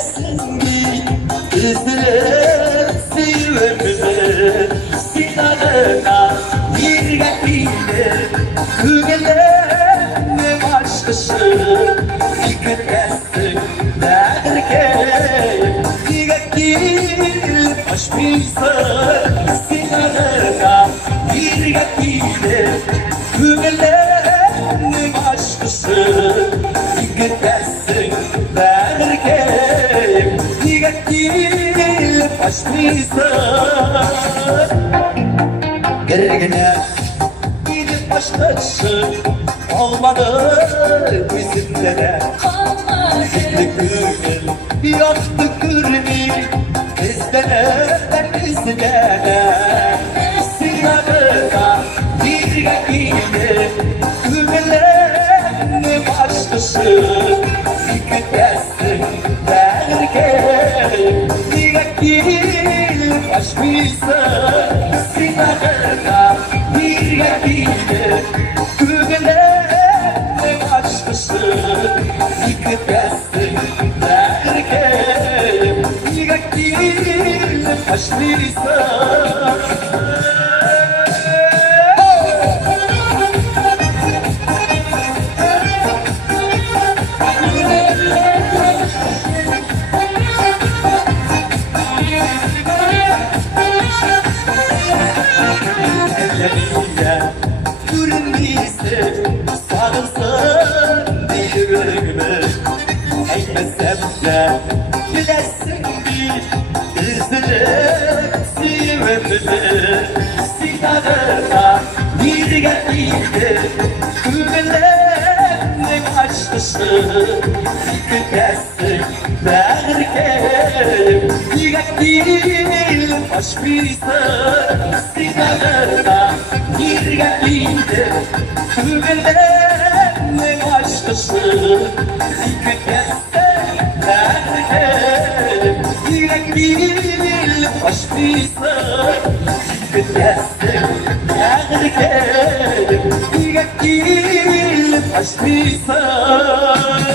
Esmi üzülüp sevimli sinanına bir geldi Kıgılarını başkası yıkıtasın derken Yıkıtıl baş bilsen sinanına bir geldi Kıgılarını başkası yıkıtasın derken Yıkıtıl baş bilsen Gergine gidip başkası olmadı bizimlere Gitti gönül yaktı gönlü bizlere Sinanına bir gidip gönüllerini başkası yıkıtasın derken Yıkıtıl baş bilsen Sinanına bir gidip gönüllerini başkası yıkıtasın derken Yıkıtıl baş bilsen Görünmeyse sarılsın yüreğime Eğmesem de bilesin bir üzülüp sevimli Sinanına bir geldi Gönüllerini başkası yıkıtasın derken Yıkıtıl baş bilsen Sinanına bir geldi Gönüllerini başkası yıkıtasın derken Yıkıtıl baş bilsen Yıkıtasın derken Yıkıtıl baş bilsen